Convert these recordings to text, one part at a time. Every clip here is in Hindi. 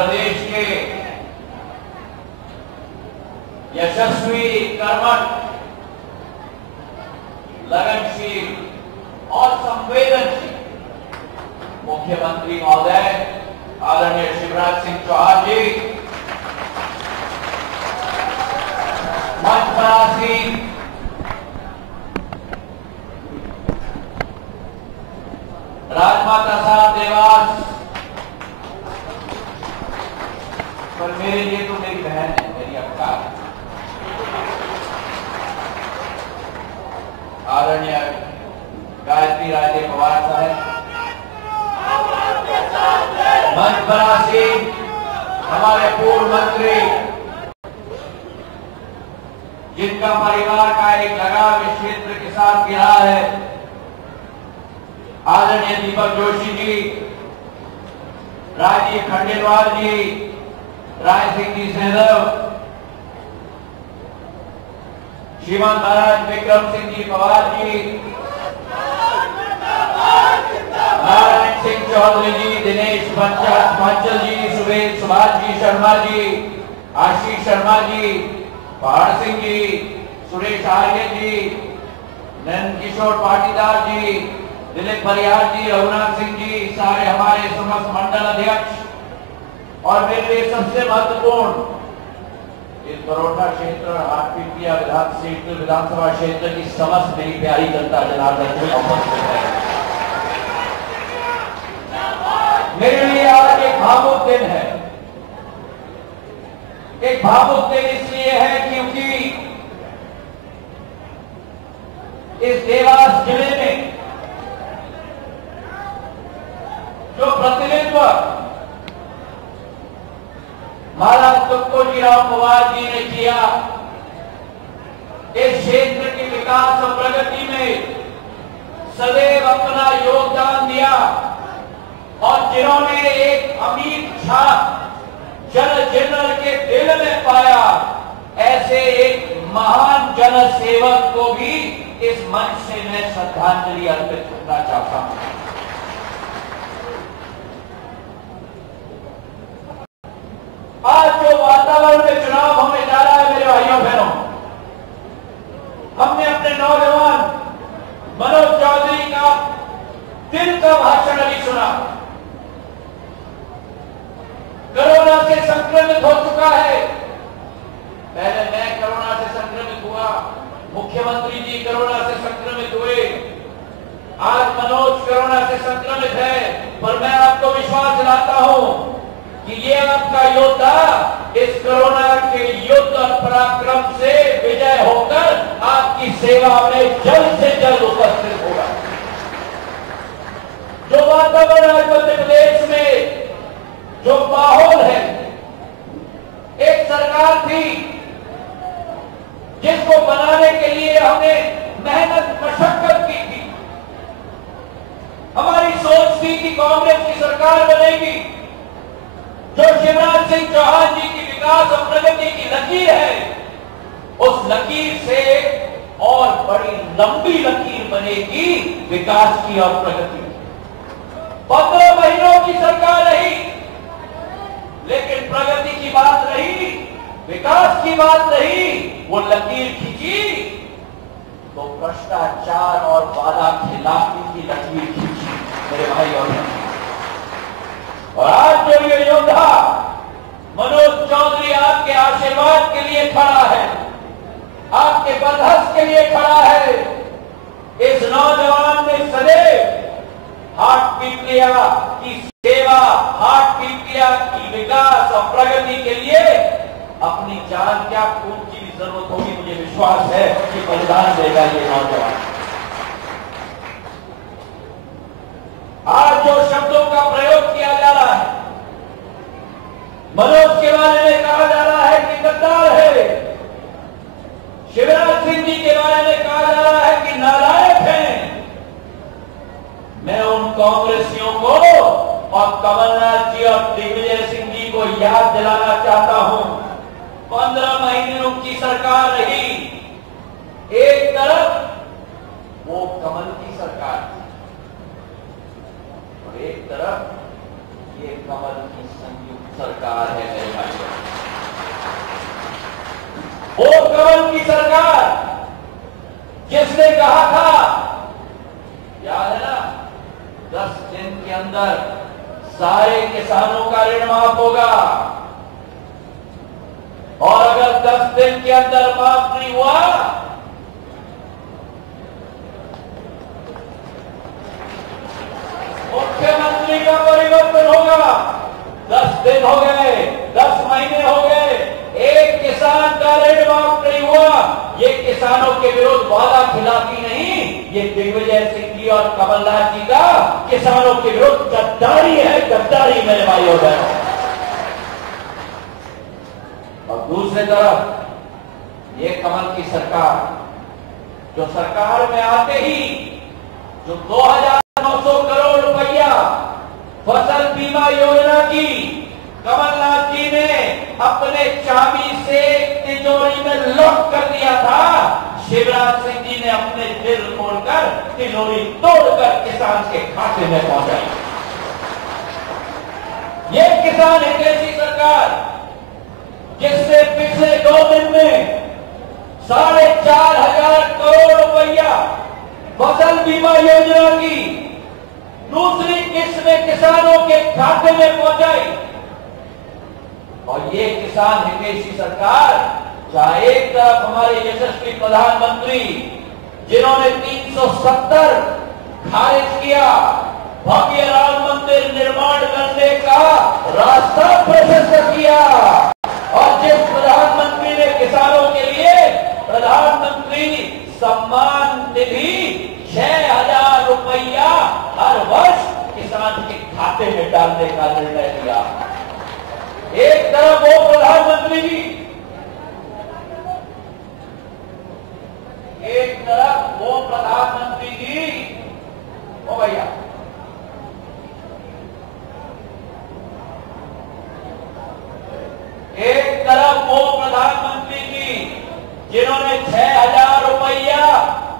प्रदेश के यशस्वी, कर्मठ, लगनशील और संवेदनशील मुख्यमंत्री महोदय आदरणीय शिवराज सिंह चौहान जी, मंच पर आसीन राजमाता साहब देवास, पर मेरे लिए तो मेरी बहन है, मेरी अक्का है, आदरणीय गायत्री राजे पवार साहब, मंच पर आसीन हमारे पूर्व मंत्री जिनका परिवार का एक लगाव इस क्षेत्र के साथ भी रहा है, आदरणीय दीपक जोशी जी, राजीव खंडेलवाल जी, राय सिंह जी सहदेव, श्रीमान महाराज विक्रम सिंह जी पवार जी, नारायण सिंह चौधरी जी, दिनेश पांचल जी, सुभाष जी शर्मा जी, आशीष शर्मा जी, पहाड़ सिंह जी, सुरेश आर्य जी, नंद किशोर पाटीदार जी, दिलीप परिहार जी, रघुनाथ सिंह जी, सारे हमारे समस्त मंडल अध्यक्ष, और मेरे लिए सबसे महत्वपूर्ण इस बड़ौदा क्षेत्र हाटपिपलिया विधानसभा क्षेत्र की समस्त मेरी प्यारी जनता जनार्दन को उपस्थित है। मेरे लिए आज एक भावुक दिन है। एक भावुक दिन इसलिए है क्योंकि इस देवास जिले में जो प्रतिनिधित्व महाराज तुक्को राव पवार जी ने किया, इस क्षेत्र के विकास और प्रगति में सदैव अपना योगदान दिया और जिन्होंने एक अमिट छाप जन जन के दिल में पाया, ऐसे एक महान जन सेवक को भी इस मंच से मैं श्रद्धांजलि अर्पित करना चाहता हूं। आज जो वातावरण में चुनाव होने जा रहा है मेरे भाइयों बहनों, हमने अपने नौजवान मनोज चौधरी का दिल का भाषण अभी सुना। कोरोना से संक्रमित हो चुका है, पहले मैं कोरोना से संक्रमित हुआ, मुख्यमंत्री जी कोरोना से संक्रमित हुए, आज मनोज कोरोना से संक्रमित है, पर मैं आपको विश्वास दिलाता हूं कि ये आपका योद्धा इस कोरोना के युद्ध और पराक्रम से विजय होकर आपकी सेवा में जल्द से जल्द उपस्थित होगा। जो वातावरण आज मध्य प्रदेश में जो माहौल है, एक सरकार थी जिसको बनाने के लिए हमने मेहनत मशक्कत की थी। हमारी सोच थी कि कांग्रेस की सरकार बनेगी, जो शिवराज सिंह चौहान जी की विकास और प्रगति की लकीर है, उस लकीर से और बड़ी लंबी लकीर बनेगी विकास की और प्रगति की। 15 महीनों की सरकार रही, लेकिन प्रगति की बात रही, विकास की बात रही, वो लकीर खींची तो भ्रष्टाचार और वादा खिलाफी की लकीर खींची मेरे भाई और बहन। और आज जो ये योद्धा मनोज चौधरी आपके आशीर्वाद के लिए खड़ा है, आपके बरहस के लिए खड़ा है, इस नौजवान ने सदैव हाटपिपलिया की सेवा, हाटपिपलिया की विकास और प्रगति के लिए अपनी जान क्या खून की भी जरूरत होगी, मुझे विश्वास है कि बलिदान देगा ये नौजवान। आज जो शब्दों का प्रयोग किया जा रहा है, मनोज के बारे में कहा जा रहा है कि गद्दार है, शिवराज सिंह जी के बारे में कहा जा रहा है कि नालायक हैं, मैं उन कांग्रेसियों को और कमलनाथ जी और दिग्विजय सिंह जी को याद दिलाना चाहता हूं। 15 महीने उनकी सरकार रही, एक तरफ वो कमल की सरकार थी और एक तरफ ये कमल की संयुक्त सरकार है मेरे भाइयों। वो कमल की सरकार जिसने कहा था, याद है ना, 10 दिन के अंदर सारे किसानों का ऋण माफ होगा, और अगर 10 दिन के अंदर माफ नहीं हुआ मुख्यमंत्री का परिवर्तन होगा। 10 दिन हो गए, 10 महीने हो गए, एक किसान का ऋण माफ नहीं हुआ। ये किसानों के विरुद्ध वादा खिलाफी नहीं, ये दिग्विजय सिंह जी और कमलनाथ जी का किसानों के विरुद्ध गद्दारी है, गद्दारी मेरे भाइयों बहनों। और दूसरी तरफ ये कमल की सरकार, जो सरकार में आते ही जो 2,900 करोड़ रुपया फसल बीमा योजना की कमलनाथ जी ने अपने चाबी से तिजोरी में लॉक कर दिया था, शिवराज सिंह जी ने अपने दिल खोलकर तिजोरी तोड़कर किसान के खाते में पहुंचाई। ये किसान हितैषी सरकार जिसने पिछले 2 दिन में 4,500 करोड़ रुपया फसल बीमा योजना की दूसरी किस्त में किसानों के खाते में पहुंचाई। और ये किसान हितैषी सरकार, जहां एक तरफ हमारे यशस्वी प्रधानमंत्री जिन्होंने 370 खारिज किया, भव्य राम मंदिर निर्माण करने का रास्ता प्रशस्त किया, और जिस प्रधानमंत्री ने किसानों के लिए प्रधानमंत्री सम्मान निधि 6,000 रुपया हर वर्ष किसान के खाते में डालने का निर्णय लिया। एक तरफ वो प्रधानमंत्री जी, एक तरफ वो प्रधानमंत्री जी, ओ भैया, एक तरफ वो प्रधानमंत्री जी जिन्होंने 6,000 रुपया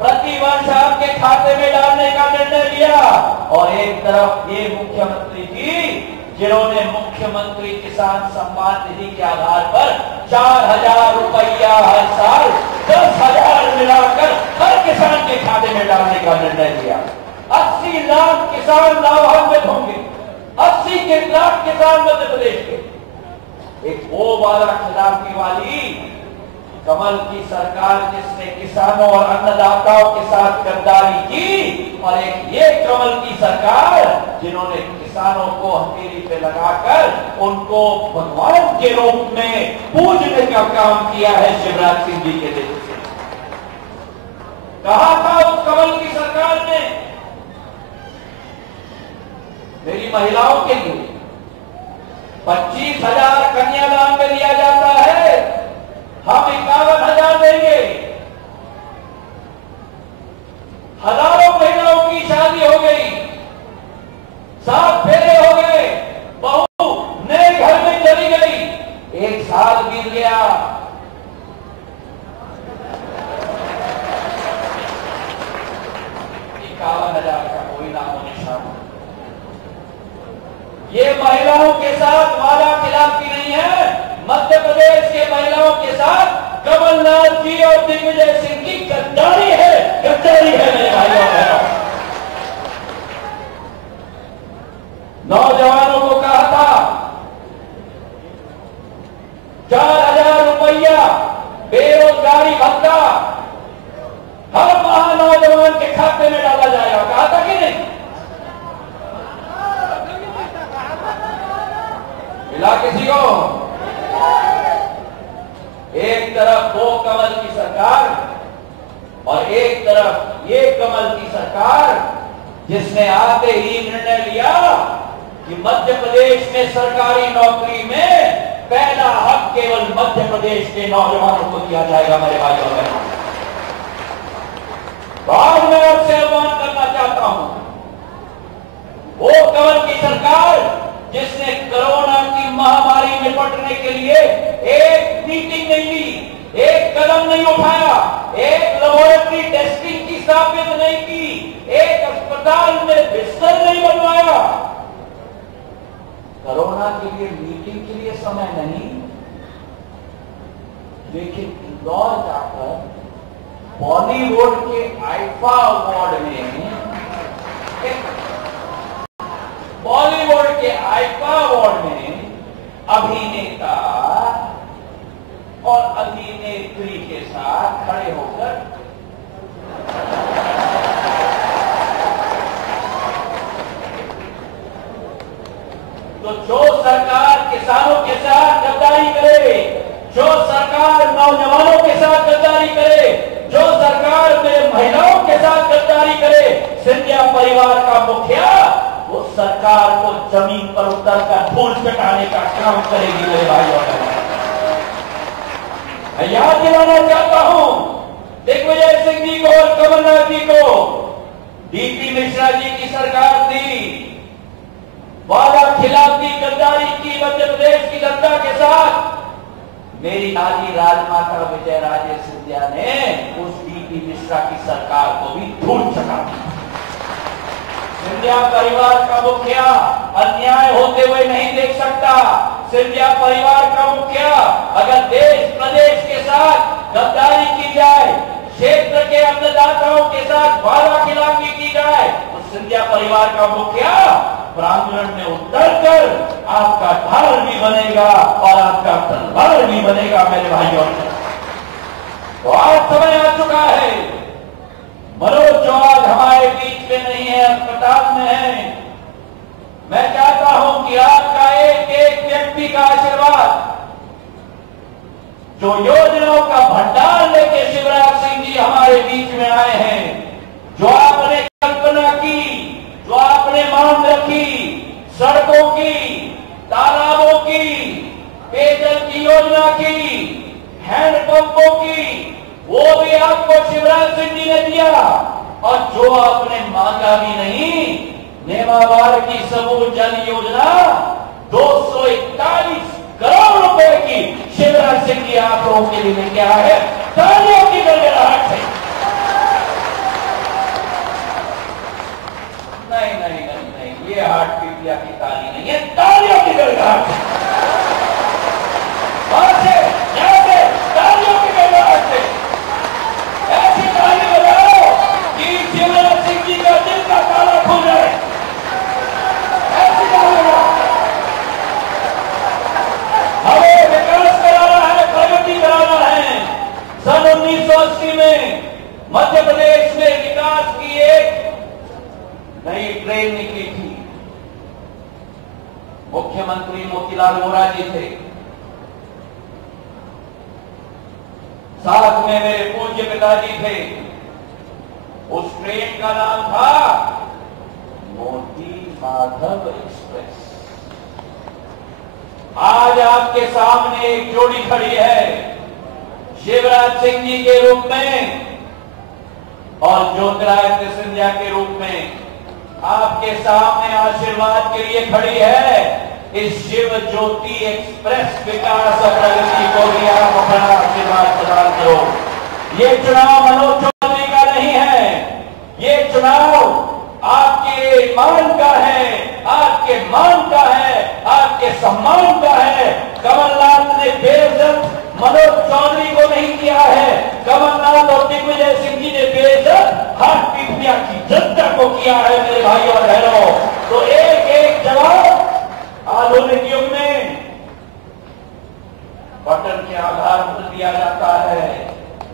प्रति वर्ष आपके खाते में डालने का निर्णय लिया, और एक तरफ ये मुख्यमंत्री जी जिन्होंने मुख्यमंत्री किसान सम्मान निधि के आधार पर 4,000 रुपया हर साल 10,000 मिलाकर हर किसान के खाते में डालने का निर्णय लिया। 80 लाख किसान लाभान्वित होंगे, 80 लाख किसान मध्य प्रदेश के। एक वो वाला खिलाफी वाली कमल की सरकार जिसने किसानों और अन्नदाताओं के साथ गद्दारी की, और एक ये कमल की सरकार जिन्होंने किसानों को हथेली पे लगाकर उनको भगवान के रूप में पूजने का काम किया है शिवराज सिंह जी के देश से। कहा था उस कमल की सरकार ने, मेरी महिलाओं के लिए 25,000 कन्यादान में दिया जाता है, हम 51,000 देंगे। हजारों महिलाओं की शादी हो गई, 7 फेरे हो गए, बहू नए घर में चली गई, 1 साल बीत गया, का कोई नामो निशान। ये महिलाओं के साथ वादा खिलाफी नहीं है, मध्य प्रदेश के महिलाओं के साथ कमलनाथ जी और दिग्विजय सिंह की गद्दारी है, गद्दारी है मेरे भाइयों बहनों। नौजवानों को कहा था 4,000 रुपया बेरोजगारी भत्ता हर माह नौजवान के खाते में डाला जाएगा, कहा था कि नहीं? मिला किसी को? एक तरफ वो कमल की सरकार और एक तरफ ये कमल की सरकार जिसने आते ही निर्णय लिया कि मध्य प्रदेश में सरकारी नौकरी में पहला हक केवल मध्य प्रदेश के नौजवानों को दिया जाएगा। मेरे भाइयों बहनों, आज मैं आपसे आह्वान करना चाहता हूं, वो कमल की सरकार जिसने कोरोना की महामारी निपटने के लिए एक मीटिंग नहीं ली, एक कदम नहीं उठाया, एक लेबोरेटरी टेस्टिंग की स्थापित नहीं की, एक अस्पताल में बिस्तर नहीं बनवाया, के लिए मीटिंग के लिए समय नहीं, लेकिन इंदौर जाकर बॉलीवुड के आईफा अवार्ड में, बॉलीवुड के आईफा अवार्ड में अभिनेता और अभिनेत्री के साथ खड़े होकर तो जो सरकार किसानों के साथ गद्दारी करे, जो सरकार नौजवानों के साथ गद्दारी करे, जो सरकार मेरे महिलाओं के साथ गद्दारी करे, सिंधिया परिवार का मुखिया वो सरकार को जमीन पर उतरकर धूल चटाने का काम करेगी। मेरे भाइयों मैं याद दिलाना चाहता हूं दिग्विजय सिंह जी को और कमलनाथ जी को, डीपी मिश्रा जी की सरकार थी, वादा खिलाफी गद्दारी की मध्य प्रदेश की जनता के साथ। मेरी दादी राजमाता विजय राजे सिंधिया ने उस डीपी मिश्रा की सरकार को भी धूल चटा दी। सिंधिया परिवार का मुखिया अन्याय होते हुए नहीं देख सकता। सिंधिया परिवार का मुखिया अगर देश प्रदेश के साथ गद्दारी की जाए, क्षेत्र के अन्नदाताओं के साथ वादा खिलाफी की जाए, तो सिंधिया परिवार का मुखिया प्रांगण में उतरकर आपका ढाल भी बनेगा और आपका तलवार भी बनेगा। मेरे भाइयों तो आज समय आ चुका है। मनोज जो आज हमारे बीच में नहीं है, अस्पताल में है, मैं चाहता हूं कि आपका एक एक व्यक्ति का आशीर्वाद, जो योजनाओं का भंडार लेके शिवराज सिंह जी हमारे बीच में आए हैं, जो आपने कल्पना की, जो आपने मांग रखी, सड़कों की, तालाबों की, पेयजल की योजना की, हैंडपंपों की, वो भी आपको शिवराज सिंह जी ने दिया। और जो आपने मांगा भी नहीं, नेमावार की समूह जल योजना 241 करोड़ रुपए की शिवराज सिंह जी आप लोगों के लिए लेके आया है। तालियों की गड़गड़ाहट से। नहीं नहीं नहीं नहीं, ये हार्ट पीपिया की ताली नहीं है, तालियों की गड़गड़ाहट से। तालियों की गड़गड़ाहट से ऐसी ताली बजाओ कि शिवराज सिंह जी का दिल का ताला खुल जाए। ऐसी ताली बजाओ। हमें विकास कराना है, प्रगति कराना है। सन 1980 में मध्य प्रदेश में विकास की एक नई ट्रेन निकली थी। मुख्यमंत्री मोतीलाल वोरा जी थे, साथ में मेरे पूज्य पिताजी थे। उस ट्रेन का नाम था मोती माधव एक्सप्रेस। आज आपके सामने एक जोड़ी खड़ी है, शिवराज सिंह जी के रूप में और ज्योतिरादित्य सिंधिया के रूप में। आपके सामने आशीर्वाद के लिए खड़ी है इस शिव ज्योति एक्सप्रेस विकास और प्रगति को भी आप अपना आशीर्वाद प्रदान करो। ये चुनाव मनोज चौधरी का नहीं है, ये चुनाव आपके ईमान का है, आपके मान का है, आपके सम्मान का है। कमलनाथ ने बेइज्जत मनोज चौधरी को नहीं किया है, कमलनाथ और दिग्विजय सिंह जी ने बेइज्जत हार्ट पीपिया की जनता को किया है। मेरे भाइयों और बहनों, तो एक एक जवाब आधुनिक युग में बटन के आधार पर दिया जाता है।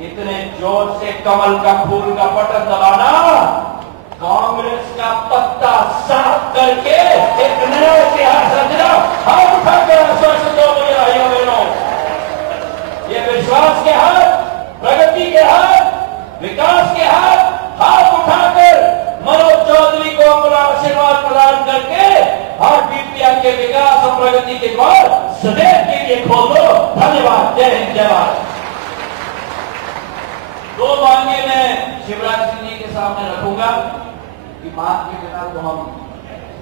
इतने जोर से कमल का फूल का बटन दबाना, कांग्रेस का पत्ता साफ करके एक नया इतिहास रचना। हाथ उठाकर आश्वासन दो मुझे भाइयों बहनों, ये विश्वास के हाथ, प्रगति के हाथ, विकास के हाथ उठाकर मनोज चौधरी को अपना आशीर्वाद प्रदान करके हार्ट पीपिया के विकास और प्रगति के द्वार सदैव के लिए खोल दो। धन्यवाद। जय हिंद, जय भारत। दो मांगे मैं शिवराज सिंह जी के सामने रखूंगा कि मांग के बिना तो हम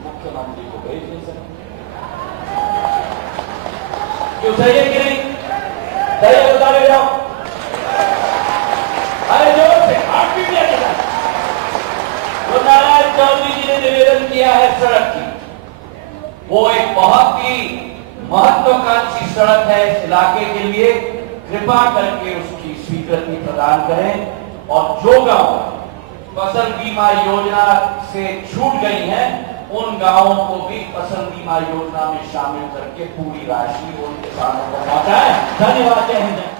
मुख्यमंत्री को भेज नहीं सकते। क्यों सही है कि नहीं? सही है, बता ले जाओ। अरे जोर से हार्ट पीपिया के साथ तो नारायण चौधरी जी ने निवेदन किया है सड़क की। वो एक बहुत ही महत्वाकांक्षी सड़क है इस इलाके के लिए, कृपा करके उसकी स्वीकृति प्रदान करें। और जो गांव फसल बीमा योजना से छूट गई हैं, उन गांवों को भी फसल बीमा योजना में शामिल करके पूरी राशि उन किसानों को पहुंचाएं। धन्यवाद। जय हिंद।